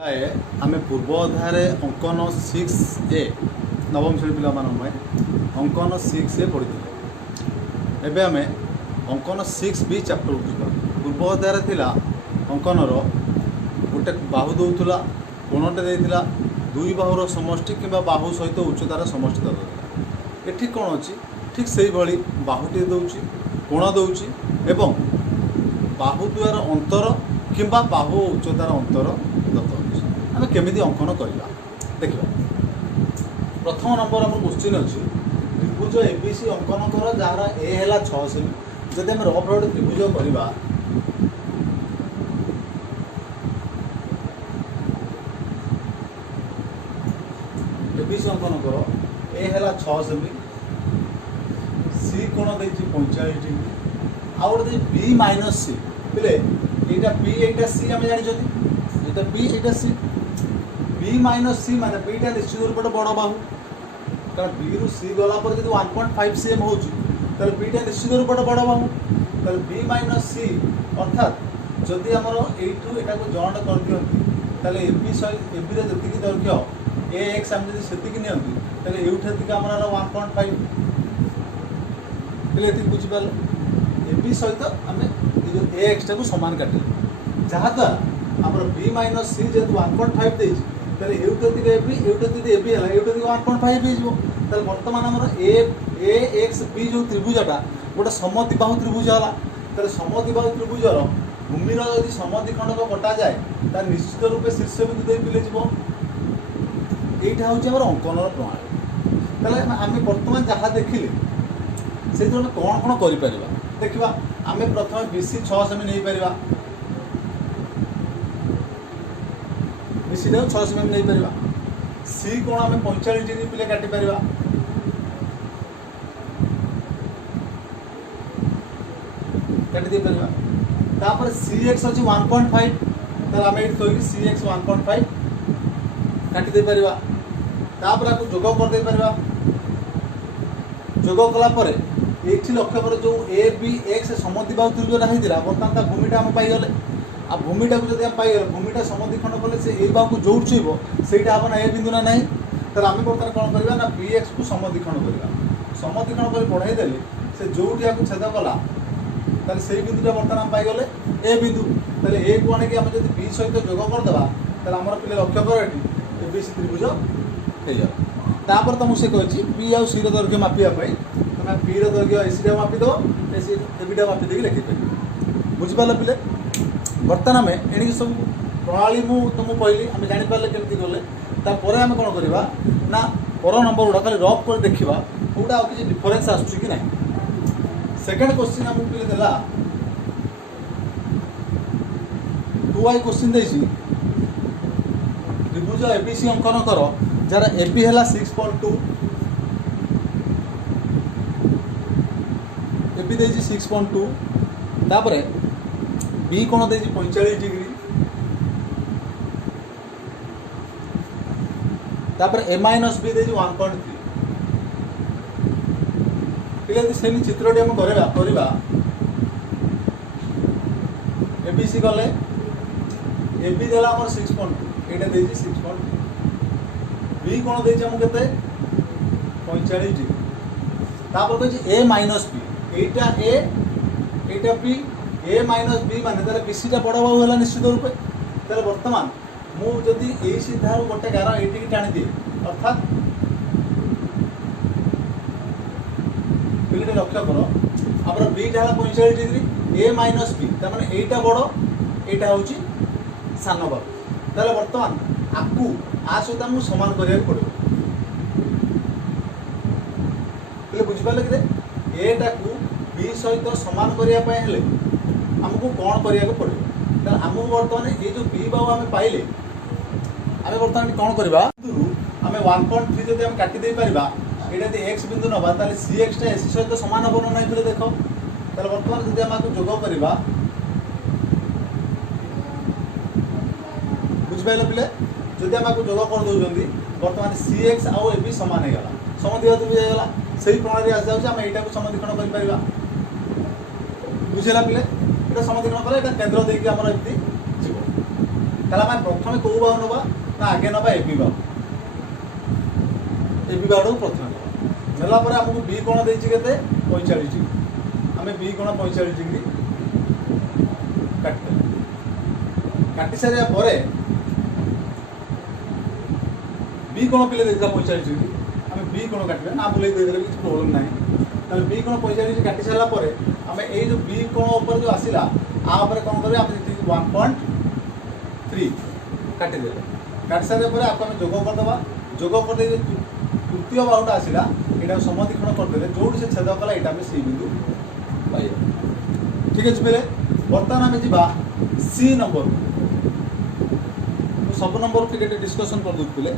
आम पूर्व अध्याय अंकन 6A नवम श्रेणी पे अंकन 6A पढ़ी एवं आम अंकन 6B चैप्टर उठा पूर्व अध्याय थिला अंकन गोटे बाहु दौला कोणटे देता दुई बाहुर समष्टि कि बाहु सहित उच्चतार समष्टि दरकार एठी कौन अच्छी ठीक से भाई बाहुटे दौची कोण दौची एवं बाहु द्वार अंतर कि बाहु उच्चतार अंतर दत्त आम केमी अंकन करवा देखा प्रथम नंबर आम क्वेश्चन अच्छी त्रिभुज एबीसी अंकन कर जार ए है 6 सेमी जब आम रफ रोड त्रिभुज करवा एबीसी अंकन कर ए है 6 सेमी सी कोण दे 45 डिग्री आउ गोटे बी माइनस सी बोले यहाँ बी यहाँ सी आम जानी यहाँ बी यहाँ सी बी माइनस सी माने बीटा निश्चित रूप से बड़ बाहु कारण बी रु सी गला पर जब 1.5 cm हो बीटा निश्चित रूप से बड़ बाहु तो बी माइनस सी अर्थात जदि आमर यू यहाँ को जॉइंट कर दिखती एबी एबी जी दैर्घ्य ए एक्स आम जब से नियंती यूठी आम 1.5 ये बुझिपार एबी सहित आम ए एक्स टाक सामान काटिले जहाँद्वारा आम बी माइनस सी जेहतु 1.5 देती यूटी एबी यूटी एबी है यूटी 1.5 हो बर्तमान आम ए एक्स बी जो त्रिभुजटा गोटे समद्विबाहु त्रिभुज है तेरे समद्विबाहु त्रिभुजर भूमिर यदि समद्विखंडक कटा जाए तार निश्चित रूप से शीर्ष बिंदु दे पिले यहाँ हूँ अंकन प्रणाली आम बर्तमान जहाँ देखिले से कौन कौन कर देखा आम प्रथम बीसी 6 सेमी नहीं पार बीसी 6 सेमी नहीं पार सी कोण आम 45 डिग्री पिले काटी पार काटी दे पार सी एक्स अच्छी 1.5 तो आम ये थोड़ी सी एक्स 1.5 काटी दे पार आपको जोग करदे पार जोग कलापर ये लक्ष्य कर जो ए बी एक्स समद्विबाहु त्रिभुजटा होता बर्तमान भूमिटा आम पाइगले आ भूमिटा को जब पाइगले भूमिटा समद्विखंड कले से ए बाहु को जो छुईब से हम ना ए बिंदु ना ना तो आम बर्तमान कौन करवा ना बी एक्स को समद्विखंड करवा समद्विखंड कर बढ़ाई देले से जो छेद कला से बिंदुटा बर्तमान आम पाइगले ए बिंदु तेल ए को आने आम जब बी सहित जोग करदे तो आम पे लक्ष्य कर ये बी सी त्रिभुज हो जापर तुमको से कही बी आउ सी दैर्घ्य मापियापी तुम बी दैर्घ्य एसीटा मापिदेव एबीटा मापिदेक लिखिपार बुझिपार पे बर्तमान आम एणिक सब प्रणाली मुझे तुमको कहली आम जापारे केमती गले तापर आम कौन करवा ना पर नंबर गुड़ा खाली रफ कर देखा कौटा आ कि डिफरेन्स आसूँ कि ना सेकेंड क्वेश्चन आमको पे देला 2i क्वेश्चन देसी त्रिभुज एबीसी अंकन कर जार एबी है 6.2 एबी दे 6.2 तापर बी कोण दे 45 डिग्री तापर ए माइनस बी दे 1.3 ठीक से चित्रटी आम करवा एबीसी गले एबी देला 6.2 यहाँ दे 6.2 बी कोण दे के 45 डिग्री तापर कही ए माइनस बी एटा ए एटा बी ए माइनस बी माने बीसीटा बड़ बाहु है निश्चित रूपे तेरे बर्तमान मुझे यही सीधा गोटे गार ये टाणी दिए अर्थात पिले लक्ष्य कर आम बीटा है 45 डिग्री ए माइनस बी तमें यहीटा बड़ यहाँ हूँ सान बाहु तेल बर्तमान आपको आ सहित आमको सामान करा पड़ो पे बुझिपारे कि एटा को बी सहित सामान करने आमको कौन करा पड़ो आमको बर्तमान ये जो बी बाहु आम पाइले आम बर्तमान कौन करवा आम 1.3 जब आम काटिदे पार ये एक्स बिंदु नवा सी एक्सटा एसी सहित सामान हम ना फिर देख तेल बर्तमान जब आम जोग करवा बुझिपारे पे जदि आम जोग कर दौरान बर्तमान सी एक्स आउ ए बी सामान होगा समद्विबाहु त्रिभुज होगा से प्रणाली आस जाऊँगी आम यहाँ समद्विखंड कर बुझेगा पे ये समद्विखंड कले केन्द्र देकी आमर एमती जीव তাহলে আমি প্রথমে কেউ বাহু নেবা না আগে নেবা এবি বাহু প্রথমে নেলা পরে আমাকে বি কোণ দিয়েছি কেতে 45 ডিগ্রি আমি বি কোণ 45 ডিগ্রি কাটি সারিয়া পরে বি কোণ পিলে দিয়েছিলাম 45 ডিগ্রি আমি বি কোণ কাটবে না বুলাই দিয়ে দেবে কিছু প্রোবলেম নাই তাহলে বি কোণ 45 ডিগ্রি কাটি সারা পরে আমি এই যে বি কোণ উপরে যে আসিলা आ উপরে কোণ করি আমি 1.3 কাটি দেবে কাটি সারিয়া পরে आपको আমি যোগ করে দেবা যোগ করে দিয়ে তৃতীয় বাহুটা আসিলা এটা সমদ্বিখণ্ড করদেলে যোটি সে ছেদ কলা এটা আমি সি বিন্দু পাই ঠিক আছে বেলে বর্তমান আমি যা सी नंबर सब नंबर टिके डिस्कसन कर दूसरे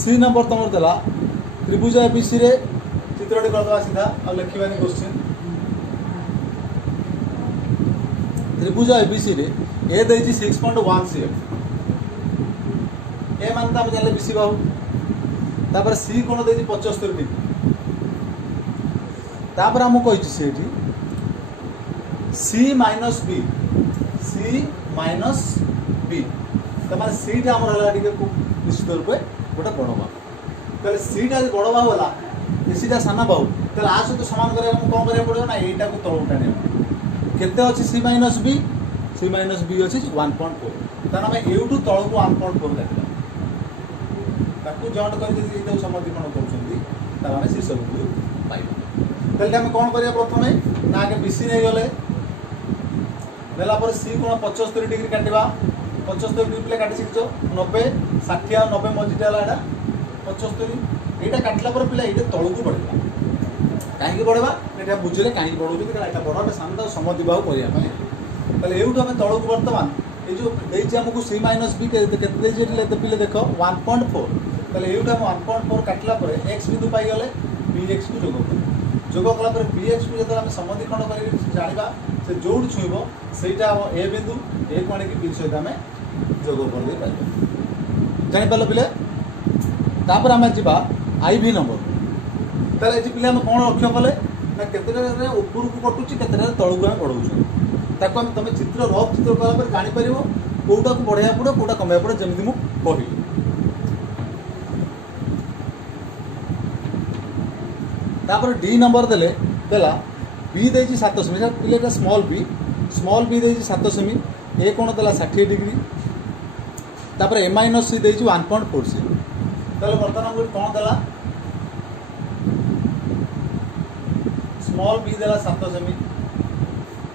सी नंबर तुम देला त्रिभुज एबीसी रे चित्रटी करदे सीधा आ लिखवानी क्वेश्चन त्रिभुज एबीसी रे ए देछि 6.1 सीएफ ए मान तो जान बीसी बाहु तापर सी कोण देछि 75 डिग्री तापर हम कहि सेठी सी माइनस बी तमार सीटा आमर हला टिके निश्चित रूपे गोटे बड़ बाहु ताले सीटा बड़ बाहु हला एसीटा साना बाहु ताले आ सहित समान करिया हम कोन करिया पड़ियो ना एटा को तळ उठाने केते अछि सी माइनस बी अछि 1.4 ताना हम एउटू तळ को 1.4 देखला ताकू जॉइंट कर जे एटा समद्विखण्ड करछंती ताला हम सी सब पाइबा ताले हम कोन करिया प्रथमे ना के बीसी नै गले नेला पर सी कोण 75 डिग्री काटिबा 75 डिग्री प्ले काटि सिखो 90 60 और 90 मजिटा हला 75 एटा काटला पर पिला एटा तळु को बढ़िबा काहे बढ़िबा एटा बुझले काहे बढ़ुबी कि एटा बड़टा शांत समद्विबाहु करिया पय तले एउटो हम तळु को वर्तमान ए जो देछि हमकु सी माइनस बी केते देछि एटा पिले देखो 1.4 तले एउटो हम 1.4 काटला पर x बिंदु पाई गले bx को जोग कला पर bx को जतरा हम समद्विखण्ड करि जानिबा से जोड़ छुईब सेटा हम ए बिंदु ए को आने की बी सहित आम जोग कर दे पाइबा जानि पालो पिले तापर आम जिबा आईवी नंबर ताले एति पिले हम कोन लक्ष्य कले ना केतेटा रे ऊपर को कटुची केतेटा रे तळु को हम बढ़ौछु ताको हम तमे चित्र रफ चित्र कला पर जानि परिबो कोउटा को बढ़िया पड़ो कोउटा कमया पड़ो जेमिति मु कहि तापर डी नंबर देला बी देछि 7 सेमी पिलेटा स्मॉल बी देछि 7 सेमी ए कोण देला 60 डिग्री तापर ए माइनस सी देछि 1.4 सी ताले वर्तमान हम कोण देला स्मॉल बी देला 7 सेमी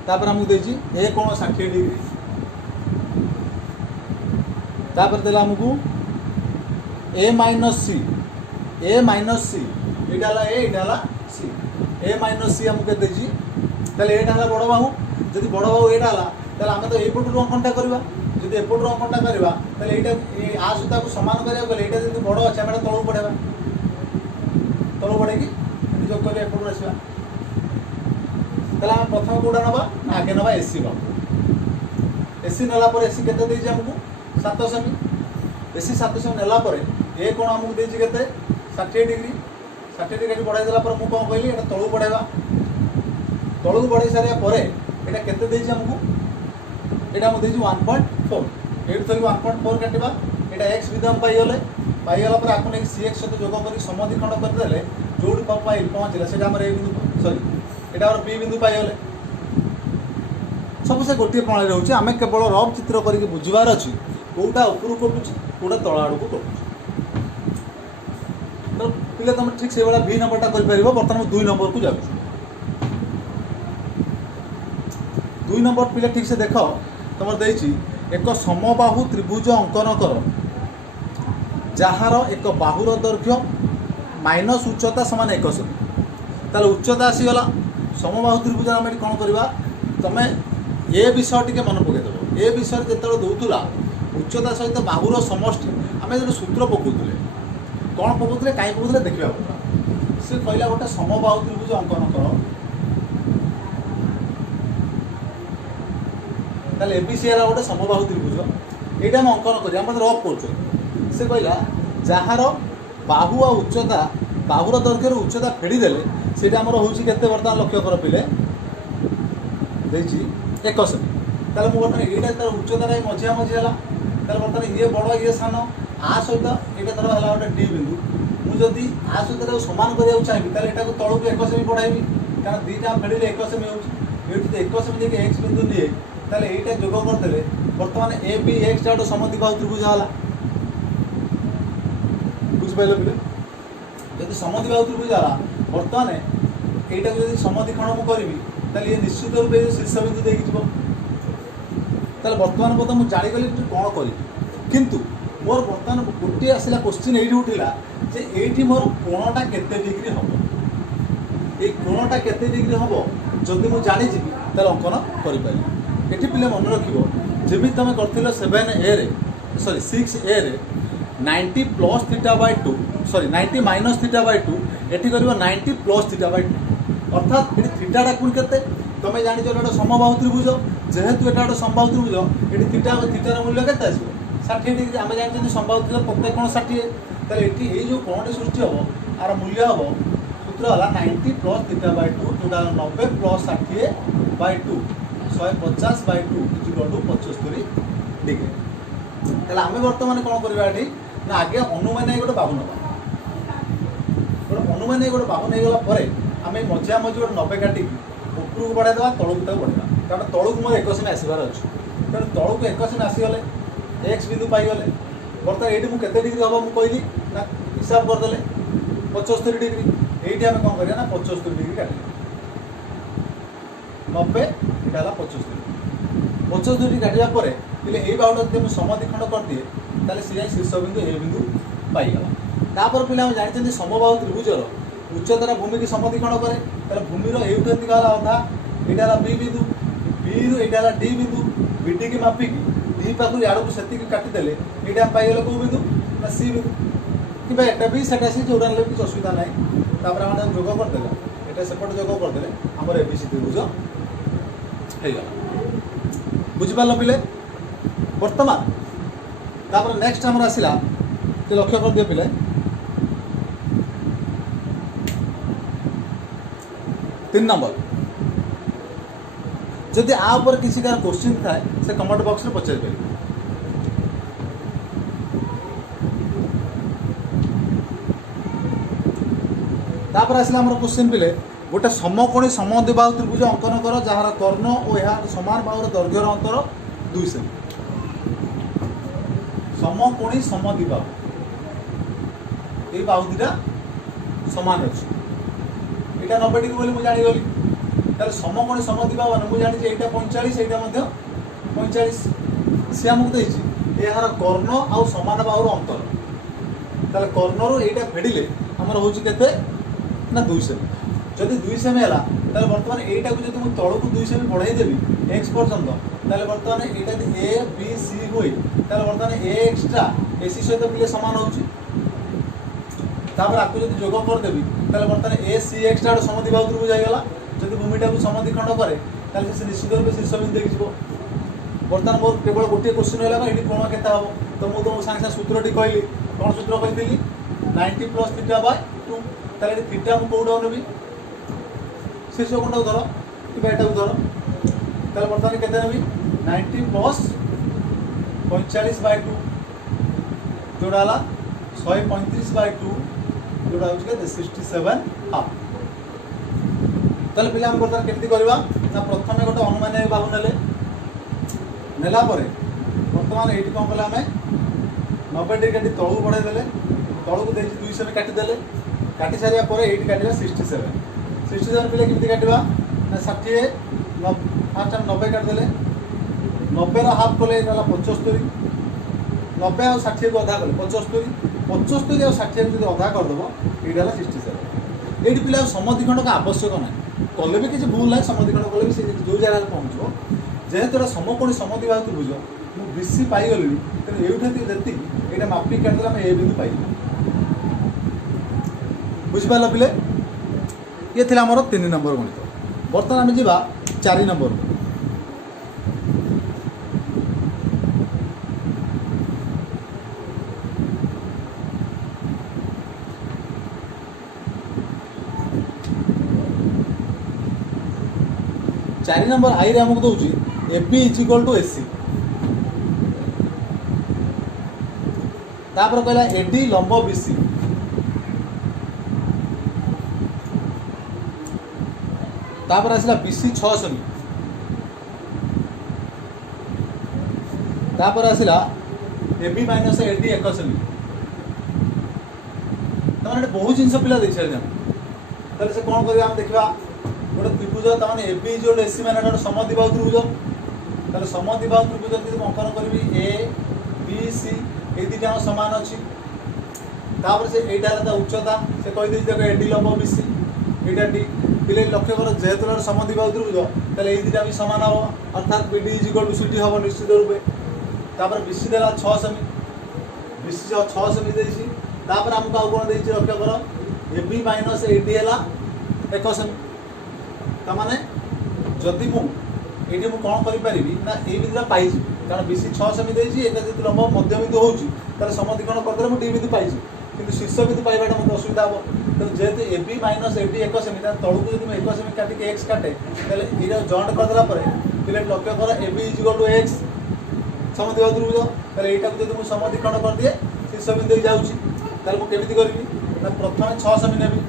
तापर हम देछि ए कोण 60 डिग्री तापर देला हमकु ए माइनस सी एटा ला सी ए माइनस सी हमको देछि ताले एटा हला बड़ बाहु जदि बड़ बाहु एटा हला ताले हम तो एपटु अंकनटा करबा जदि एपटु अंकनटा करबा ताले एटा ए आ सुता को समान करिया गले एटा जदि बड़ अछि हम तळु पड़ेबा तळु पड़े कि जो करे एपटु आसीबा ताले हम प्रथम कोडा नबा आगे नबा एसी बाहु एसी नला पर एसी केते देछि हमको 7 सेमी एसी 7 सेमी नला पर ए कोण हमको देछि केते 60 डिग्री बढ़ाई देला पर मु कौन कहली एटा तळु बढ़ाइबा तळु बढ़ाई सारिया परे एटा केते देछि हमकु एटा हम देछि 1.4 एट तो 1.4 काटिबा एटा x विधम पाई गला पर आकु नै cx सहित जोग करी समद्विखण्ड कर देले जोडी कम पाई पहुंचला सेटा हमर ए बिंदु सॉरी एटा हमर b बिंदु पाई गले सब से गोटे प्रणाली रहउछि आमे केवल रफ चित्र करिके बुझिबार अछि कोउटा ऊपर को कोउटा तळ आडू को तो पिले तुम ठीक से वाला बी नंबरटा कर परिबो बर्तमान 2 नंबर को जाउ 2 नंबर पिले ठीक से देखो तुम देछि एक समबाहु त्रिभुज अंकन कर जहार एक बाहुर दैर्घ्य माइनस उच्चता समान 1 सेमी ताले उच्चता आसी गला समबाहु त्रिभुज हम कोन करबा तमे ए विषय टिके मन पके देबो ए विषय जेतले दोतुला उच्चता सहित बाहुर समष्टि आमे जो सूत्र पकुतले कौन पकुले कहीं पकुले देखा से कहला गोटे समबाहु त्रिभुज अंकन कर ताले एबीसी है गोटे समबाहु त्रिभुज यहाँ हम अंकन कर रफ कर से कहला जार बाहु आ उच्चता बाहुर दैर्घ्य उच्चता फेड़ीदे से हूँ के बर्तमान लक्ष्य कर पिले 1 सेमी ताले मुझे यहाँ तार उच्चता मझिया मझी है ताले बर्तमान ये बड़ ये सान आ सहित ये धर है गोटे डी बिंदु मुझे आ सहित सामान करने चाहिए ताले एटा को तलू 1 सेमी बढ़ाइबी कारण दुईटा फेड़े 1 सेमी होती 1 सेमी देखिए एक्स बिंदु निए ताले एटा जोग करदे बर्तमान ए बी एक्स गोटे समद्विबाहु त्रिभुज है बुझिपारे बोले जब समद्विबाहु त्रिभुज है बर्तमान यहीटा को जब समद्विखंड मुझे करी ये निश्चित रूप से शीर्ष बिंदु देखिए ताले बर्तमान पद मुझे जागली कौन करी किंतु मोर बर्तमान गोटे आसला क्वेश्चन ये उठला जे ये मोर कोणटा केते डिग्री हम ये कोणटा केते डिग्री हम जदि मुझे जानीजी ताले अंकन करें ये पिले मन रखियो जमी तुम कर 7A रे सॉरी 6A रे 90 plus theta by 2 sorry 90 minus theta by 2 eighty कर 90 प्लस थीटा बाय 2 अर्थात ये थीटाटा पुणी के तुम जान गोटे समबाहु त्रिभुज जेहेतु यहाँ गोटे समबाहु त्रिभुज ये थीटा थीटार मूल्य के 60 डिग्री आम जानते समबाहु त्रिभुज प्रत्येक कोण 60 ताले ये जो कोणटी सृष्टि हम आर मूल्य हम सूत्र है 90 प्लस थीटा बाय 2 जोटा 90 plus 60 by 2 150 by 2 equal to 75 degree ताले आम बर्तमान कौन करवा ये ना आगे अनुमान गोटे बाहु ना गोटे अनुमान गोटे बाहु नहीं गला आम मझा मझी गोटे 90 काटिक उपरको बढ़ाईदेवा तलू तक बढ़ा कारण तलू मोर 1 सेमी आसबार अच्छे तेणु तलू 1 सेमी आसीगले एक्स बिंदु पाईगले बर्तमान ये मुझे डिग्री हम मुझे कहली ना हिसाब करदे 75 डिग्री ये आम कौन करा ना 75 डिग्री काट 90 यहाँ 75 डिग्री काटा पर यही बाहुटा जब समद्विखंड कर दिए ताले सी शीर्ष बिंदु ए बिंदु पाईगला तापर पे जानते समबाहु त्रिभुजर उच्चतर भूमि की समद्विखंड करे ताले भूमिर ये अधा यहाँ बी बिंदु बी रु यहाँ डी बिंदु बीडी की मापिकी डी पाखु याड़ू से काटिदेले ये पाईगले कौ बिंदु ना सी बिंदु कि एटा भी सेटा सी जोड़ा किसी असुविधा ना आम जोग करदे ये सेपटे जोग करदे आमर एबीसी त्रिभुज होगा बुझिपार पिले बर्तमान तापर नेक्स्ट आमर आसला लक्ष्य कर दिए पिले 3 नंबर जदि आ ऊपर किसी का क्वेश्चन थाए से कमेंट बॉक्स में पचार पारे तापर आसला आमर क्वेश्चन पिले गोटे समकोणी समद्विबाहु त्रिभुज अंकन कर जार कर्ण और यहाँ सामान बाहुर दैर्घ्यर अंतर 2 सेमी समकोणी समद्विबाहु ये बाहु दुटा सामान अच्छे यहाँ 90 डिग्री बोली मुझे जानीगली तार समकोणी समद्विबाहु मैंने मुझे जानी यहाँ 45 यहाँ 45 सी आमको देती यार कर्ण आउ सामान बाहुर अंतर ताले कर्णर यहाँ फेड़े आमर हूँ के ना 2 सेमी जदि 2 सेमी है ताले बर्तमान यहीटा को जब मुझे तलू 2 सेमी बढ़ाईदेवी एक्स पर्यंत ताले बर्तमान यहाँ ए बी सी हुए ताले बर्तमान ए एक्सटा ए सी सहित पिले सामान होची तापर आपको जब जोग करदेवी ताले बर्तमान ए सी एक्सटा गोटे समद्विबाहु त्रिभुज होगला जब भूमिटा को समद्विखंड करे ताले से निश्चित रूप शीर्ष बिंदु देखिए बर्तमान मोर केवल गोटे क्वेश्चन है ये कोण के तो मुझे तुम सागे सागे सूत्रटी कहली कौन सूत्र कही 90 प्लस थीटा बाय 2 ताले थीटा मुझे कौटा नेबी शीर्ष कोणटा धर कि एटा को धर ताले बर्तमान केते नेबी 90 प्लस 45 बाय 2 जोड़ा 135 बाय 2 जोड़ा हो 67 हाफ ताले पिला हम बर्तमान केमती करबा ना प्रथम गोटे अनुमान बाहु नेले नेला परे बर्तमान ये कौन कले आम 90 डिग्री काटी तलू बढ़ाईदे तलू को 2 सेमी काटिदेले काटी सारा ये काटा 67 पिले केमती काटा ना 60 फास्ट आम 90 काटिदेले 90 हाफ कले 75 90 आ 60 को अधा कले 75 आ 60 को अधा करदेव ये 67 ये पिला समद्विखंड का आवश्यक ना कले भी किसी भूल ना समद्विखंड कले भी जो जगह पहुँचो जेहेतु समकोणी समद्विबाहु त्रिभुज मुझे बेसी पाईगली तेनाली ये ये मापिक काटिदेले आम ए बिंदु पाई बुझिपार पिले ये थी आमर 3 नंबर गणित बर्तमान आम जा 4 नंबर 4 नंबर आई रे आमको दूसरी A B is equal to A C तापर कहला एडी लंब बीसी तापर आसला बीसी 6 सेमी तापर आसला एबी माइनस एडी 1 सेमी तमाने बहुत जिनस पिला दे छे ताले से कोन करिया हम देखबा गोटे त्रिभुज तमाने एबी जो एसी माने गोटे समद्विबाहु त्रिभुज ताले समद्विबाहु त्रिभुज यदि अंकन करबी ए बी सी ए दिटा समान अछि तापर से एटा ता उच्चता से कहि दे देखो एडी लंब बीसी एटा डी पिले लक्ष्य कर जेहेतु समद्विबाहु त्रिभुज ताले ए दिटा भी समान हो अर्थात BD is equal to CD हो निश्चित रूपे तापर बीसी देला 6 सेमी बीसी 6 सेमी देछि तापर हमको आउ कोन देछि लक्ष्य कर एबी माइनस एडी हैला 1 सेमी त माने जदि मु एडी मु कोन करि परिबी ना ए बिंदु पाइ जी कारण बीसी 6 सेमी देछि एटा जदि लंब मध्य बिंदु होउची ताले समद्विकरण करदे मु डी बिंदु पाइ जी किंतु शीर्ष बिंदु पाइबाटा मते असुविधा हो तो जेहेतु एबी माइनस एडी 1 सेमी तलू को जब 1 सेमी काटिक एक्स काटे ताले ये जॉइंट करदेला परे पिले लक्ष्य कर AB is equal to X समद्विबाहु त्रिभुज ताले एटा को जब मु समद्विकरण कर दिए शीर्ष बिंदु जाउची ताले मु केमिति करबी ना प्रथम 6 सेमी नेबी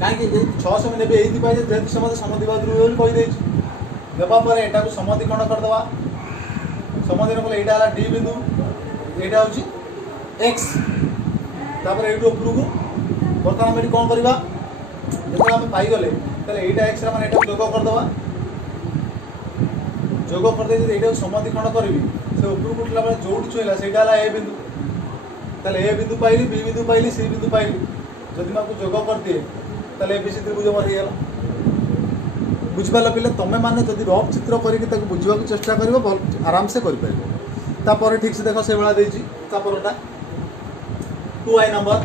काहे कि 6 सेमी नेबी एथि पाइ जेहेतु समद्विबाहु त्रिभुज कहि देछि देबा परे एटा को समद्विकरण कर देबा समद्विकरण कले एटा हला डी बिंदु एटा होची एक्स तापर एटू उपरू को बर्तमान हम कौन करवा जो आम पाईगले यहाँ एक्स मैंने यहाँ जोग करदे जोग करदे यहाँ समद्विकरण करी से उपरू उठला बेले जो छुईला से ए बिंदु ताले ए बिंदु पाइली बी बिंदु पाइली सी बिंदु पाइली जदि मैं जोग कर दिए ताले एबीसी त्रिभुज मरीगला बुझिपार पिले तुम मैंने जब रफ चित्र करके बुझा चेष्टा कर आराम से कर ठीक से देख से भाया देती तापरटा 2i नंबर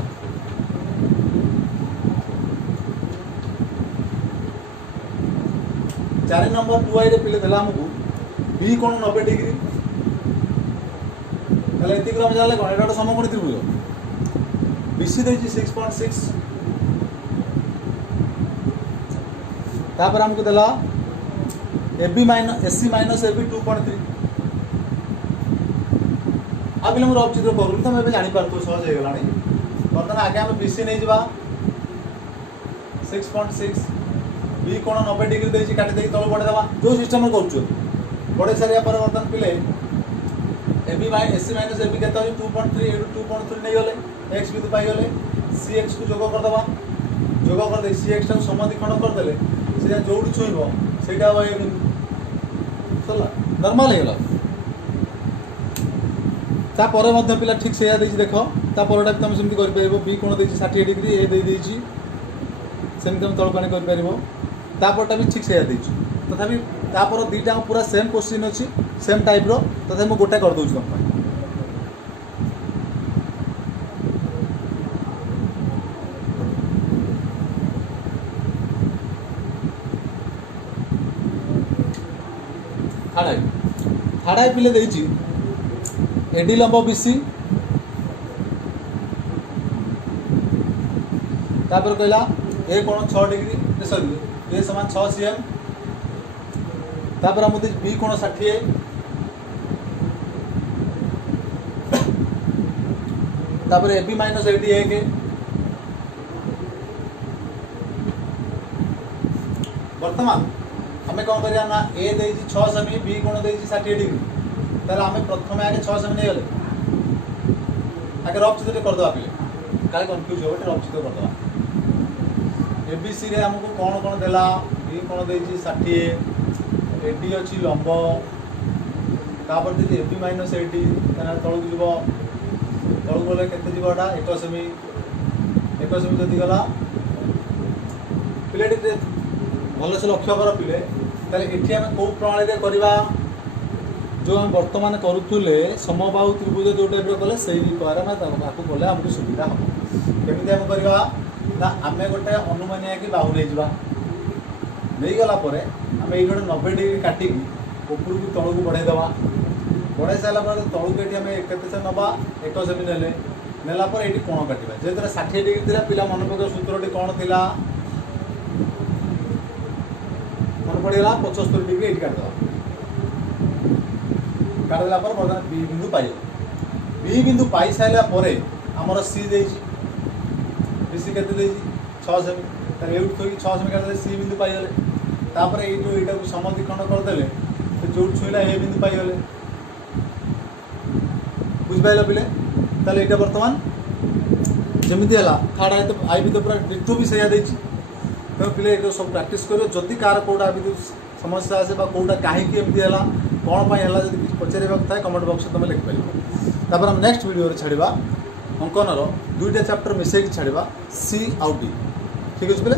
4 नंबर 2i रे पिले देला हमकु बी कोण 90 डिग्री ताले एति ग्राम जाले कोण एटा समकोणी त्रिभुज बीसी देछि 6.6 तापर हमकु देला AB minus AC minus AB 2.3 आगे मुझे रफ चित्र करूँ तुम ए जापर तो सहज हो गलानी बर्तमान आगे आम बीसी नहीं जा 6.6 बी कोण 90 डिग्री देती काटी तल बढ़ेदेवा जो सिस्टम कर बढ़े सारे बर्तमान पिले एबी एसी माइनस एबी के 2.3 2.3 नहीं गले एक्स बिंदु पाईगले सी एक्स को जोग करदे जोग करदे सी एक्स टाइम समद्विकरण करदे से जो छुईब से सरला नॉर्मल हो तापर पिला ठीक से देख तापरटा तुम सेमती कर बी कोण दे 60 डिग्री ए दे सेमती तुम तलक आनी कर तापरटा भी ठीक से देती तथापि तापर दीटा पूरा सेम क्वेश्चन अच्छी सेम टाइप रो तथा मुझे गोटे कर दूँ तुम हाड़ाई पिले देती एडी लंब बीसी तापर कहला ए कोण 6 डिग्री सॉरी ए समान 6 सीएम तापर हम बी कोण 60 तापर एबी माइनस एडी 1 वर्तमान आम कौन करिया ना ए दे 6 सेमी बी कोण दे 60 डिग्री ताले आम प्रथम आगे 6 सेमी नहीं गले आगे रफ चित्र करदे पे क्या कन्फ्यूज हो रफ चित्र करदे एबीसी रे हमको कौन कौन देला बी कोण दे 60 एडी अच्छी लंब तापर देखिए एबी माइनस एडी तलू जीव तलू गले के 1 सेमी जदि गला पिले भल से लक्ष्य कर पिले ये आम कौ प्रणाली करवा जो हम बर्तमान करुले समबाहु त्रिभुज जो टाइप कले से द्वारा कले आमको सुविधा हम केमी आम करवा ना आम गोटे अनुमानिया कि बाहु नहीं जावा नहीं गलापर आम ये गोटे 90 डिग्री काटिकी उपरू को तलू को बढ़ेदेवा बढ़े सारापर तलू को ये केते नवा 1 सेमी ने नेलापर ये कोण काटा जेहतु 60 डिग्री थी पिला मन पक सूत्रटी कौन थी मन पड़ेगा 75 डिग्री ये काटिदेवा काटिदेला बर्तमान बी बिंदु पाइल बी बिंदु पाई सारा पर आमर सी देसी बीसी के 6 सेमी तार एट थोड़ी 6 सेमी काटे सी बिंदु पाईगले तापर ये समद्विखंड करदे जो छुईला ए बिंदु पाईगले बुझिपाल पिले ताले ये बर्तमान जमी है थर्ड आई भी तो पूरा डिटो भी सैया तो पिले ये सब प्राक्ट कर जदि कार कौटा भी समस्या आसे कौटा कहीं एमती है कौन है जब पचार था कमेंट बॉक्स तुम लिखिपार तापर हम नेक्स्ट वीडियो छाड़ा अंकन दुईटा चैप्टर मिसेक छाड़ा सी आउ डी ठीक अच्छे पिले।